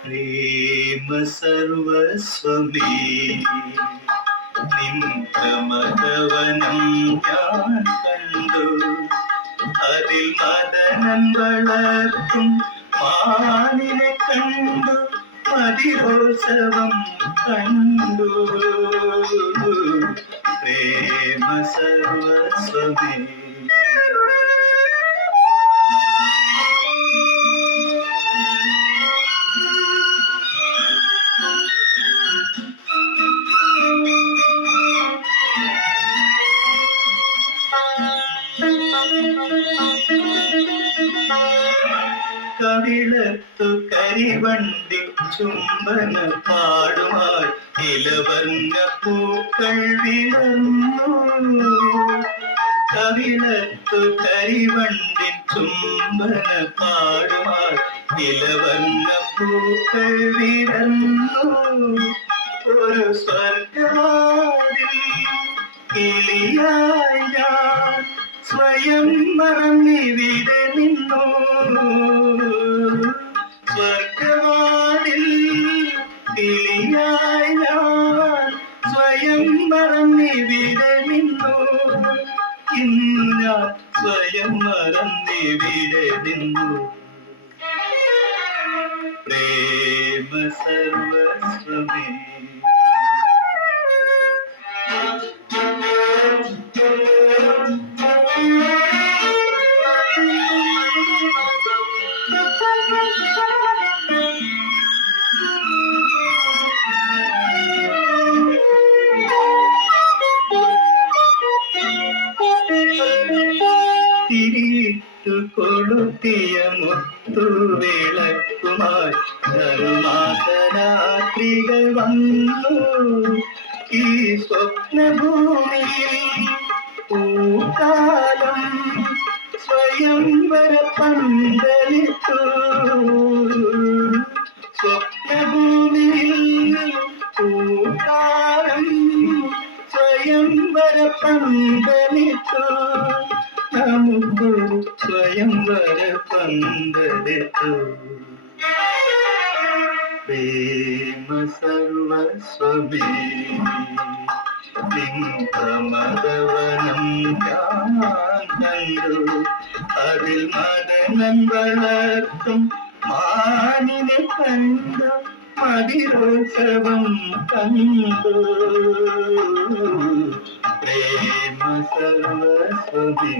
ಪ್ರೇಮ ಸರ್ವಸ್ವಮೇ നിൻകമതവനം ഞാൻ കണ്ടു അതിൽ മദനം വളർത്തും മാനിനെ കണ്ടു മതിരോത്സവം കണ്ടു പ്രേമ സർവസ്വമേ കവിളത്തു കരിവണ്ടി ചുംബന പാടുമായി ഇലവർണ്ണ പൂക്കൾ വിളർന്നു കവിളത്തു കരിവണ്ടി ചുംബന പാടുമായി ഇലവർണ്ണ പൂക്കൾ വിളർന്നു ഒരു സ്വർഗവാതിൽ കിളിയായി ഞാൻ സ്വയം മറന്നിവിടെ നിന്നു സ്വർഗവാതിൽ കിളിയായി ഞാൻ സ്വയം മറന്നിവിടെ നിന്നു ഇന്ന് ഞാൻ സ്വയം മറന്നിവിടെ നിന്നു പ്രേമ സർവസ്വമേ തിരിയിട്ടു കൊളുത്തിയ മുത്തുവിളക്കുമായി ധർമാസരാത്രികൾ വന്നു ഈ സ്വപ്നഭൂമിയിൽ പൂക്കാലം സ്വയംവര പന്തലിത്തു സ്വപ്നഭൂമിയിൽ പൂക്കാലം സ്വയംവര പന്തലിത്തു നമുക്കൊരു സ്വയംവര പന്തലിത്തു പ്രേമ സർവസ്വമേ ലിംഗമതവനം ഞാൻ കണ്ടു അതിൽ മദനം വളർത്തും മാനിനെ കണ്ടു മതിരോത്സവം കണ്ടു പ്രേമ സർവസ്വമേ